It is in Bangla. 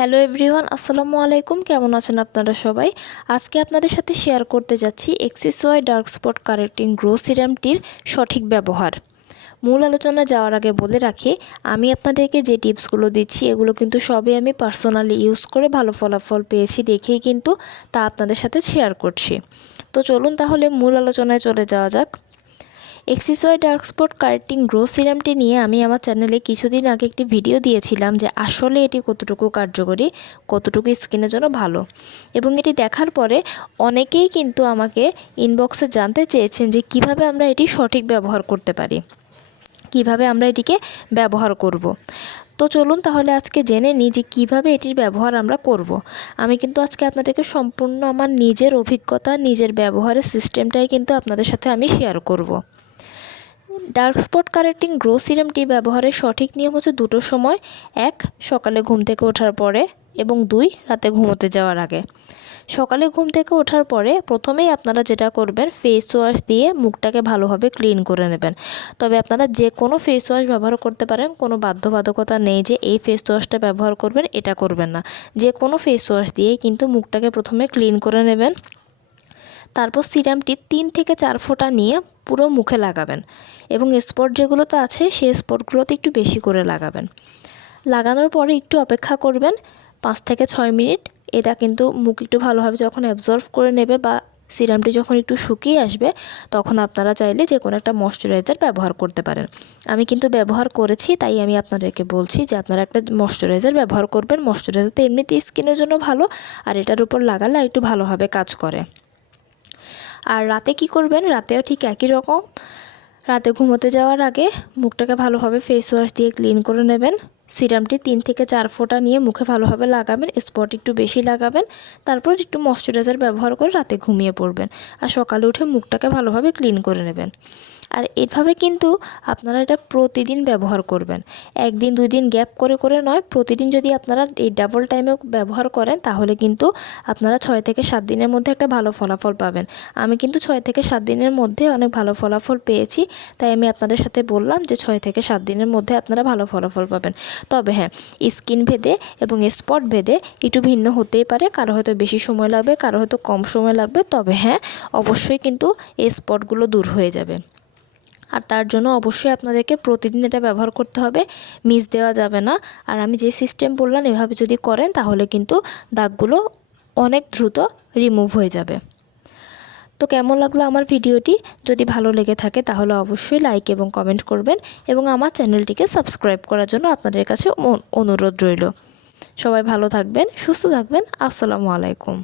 হ্যালো এভরিওয়ান, আসসালামু আলাইকুম। কেমন আছেন আপনারা সবাই? আজকে আপনাদের সাথে শেয়ার করতে যাচ্ছি এক্সিসওয়াই ডার্ক স্পট কারেক্টিং গ্লো সিরামটির সঠিক ব্যবহার। মূল আলোচনা যাওয়ার আগে বলে রাখি, আমি আপনাদেরকে যে টিপসগুলো দিচ্ছি এগুলো কিন্তু সবই আমি পার্সোনালি ইউজ করে ভালো ফলাফল পেয়েছি দেখেই কিন্তু তা আপনাদের সাথে শেয়ার করছি। তো চলুন তাহলে মূল আলোচনায় চলে যাওয়া যাক। এক্সিসওয়াই ডার্ক স্পট কারেক্টিং গ্লো সিরামটি নিয়ে আমি আমার চ্যানেলে কিছুদিন আগে একটি ভিডিও দিয়েছিলাম যে আসলে এটি কতটুকু কার্যকরী, কতটুকু স্কিনের জন্য ভালো, এবং এটি দেখার পরে অনেকেই কিন্তু আমাকে ইনবক্সে জানতে চেয়েছেন যে কিভাবে আমরা এটি সঠিক ব্যবহার করতে পারি, কিভাবে আমরা এটিকে ব্যবহার করব। তো চলুন তাহলে আজকে জেনে নিই যে কীভাবে এটির ব্যবহার আমরা করব। আমি কিন্তু আজকে আপনাদেরকে সম্পূর্ণ আমার নিজের অভিজ্ঞতা, নিজের ব্যবহারের সিস্টেমটাই কিন্তু আপনাদের সাথে আমি শেয়ার করব। ডার্ক স্পট কারেক্টিং গ্লো সিরামটি ব্যবহারের সঠিক নিয়ম হচ্ছে দুটো সময়: এক, সকালে ঘুম থেকে ওঠার পরে, এবং দুই, রাতে ঘুমোতে যাওয়ার আগে। সকালে ঘুম থেকে ওঠার পরে প্রথমেই আপনারা যেটা করবেন, ফেস ওয়াশ দিয়ে মুখটাকে ভালোভাবে ক্লিন করে নেবেন। তবে আপনারা যে কোনো ফেস ওয়াশ ব্যবহার করতে পারেন, কোনো বাধ্যবাধকতা নেই যে এই ফেস ওয়াশটা ব্যবহার করবেন, এটা করবেন না। যে কোনো ফেস ওয়াশ দিয়েই কিন্তু মুখটাকে প্রথমে ক্লিন করে নেবেন। তারপর সিরামটি 3 থেকে 4 ফোঁটা নিয়ে পুরো মুখে লাগাবেন, এবং স্পট যেগুলোতে আছে সেই স্পটগুলোতে একটু বেশি করে লাগাবেন। লাগানোর পরে একটু অপেক্ষা করবেন 5 থেকে 6 মিনিট। এটা কিন্তু মুখ একটু ভালোভাবে যখন অ্যাবজর্ব করে নেবে বা সিরামটি যখন একটু শুকিয়ে আসবে, তখন আপনারা চাইলে যে কোনো একটা ময়শ্চারাইজার ব্যবহার করতে পারেন। আমি কিন্তু ব্যবহার করেছি, তাই আমি আপনাদেরকে বলছি যে আপনারা একটা ময়শ্চারাইজার ব্যবহার করবেন। ময়শ্চারাইজার তো এমনিতেই স্কিনের জন্য ভালো, আর এটার উপর লাগালে একটু ভালোভাবে কাজ করে। আর রাতে কি করবেন, রাতেও ঠিক একই রকম। রাতে ঘুমোতে যাওয়ার আগে মুখটাকে ভালোভাবে ফেস ওয়াশ দিয়ে ক্লিন করে নেবেন। সিরামটি 3 থেকে 4 ফোঁটা নিয়ে মুখে ভালোভাবে লাগাবেন, স্পট একটু বেশি লাগাবেন। তারপর একটু ময়শ্চারাইজার ব্যবহার করে রাতে ঘুমিয়ে পড়বেন, আর সকালে উঠে মুখটাকে ভালোভাবে ক্লিন করে নেবেন। আর এভাবে কিন্তু আপনারা এটা প্রতিদিন ব্যবহার করবেন। একদিন 2 দিন গ্যাপ করে করে নয়, প্রতিদিন যদি আপনারা এই ডাবল টাইমে ব্যবহার করেন তাহলে কিন্তু আপনারা 6 থেকে 7 দিনের মধ্যে একটা ভালো ফলাফল পাবেন। আমি কিন্তু 6 থেকে 7 দিনের মধ্যে অনেক ভালো ফলাফল পেয়েছি, তাই আমি আপনাদের সাথে বললাম যে 6 থেকে 7 দিনের মধ্যে আপনারা ভালো ফলাফল পাবেন। তবে হ্যাঁ, স্কিন ভেদে এবং স্পট ভেদে একটু ভিন্ন হতেই পারে। কারো হয়তো বেশি সময় লাগবে, কারো হয়তো কম সময় লাগবে। তবে হ্যাঁ, অবশ্যই কিন্তু এই স্পটগুলো দূর হয়ে যাবে। আর তার জন্য অবশ্যই আপনাদেরকে প্রতিদিন এটা ব্যবহার করতে হবে, মিস দেওয়া যাবে না। আর আমি যে সিস্টেম বললাম এভাবে যদি করেন তাহলে কিন্তু দাগগুলো অনেক দ্রুত রিমুভ হয়ে যাবে। তো কেমন লাগলো আমার ভিডিওটি? যদি ভালো লেগে থাকে তাহলে অবশ্যই লাইক এবং কমেন্ট করবেন, এবং আমার চ্যানেলটিকে সাবস্ক্রাইব করার জন্য আপনাদের কাছে অনুরোধ রইল। সবাই ভালো থাকবেন, সুস্থ থাকবেন। আসসালামু আলাইকুম।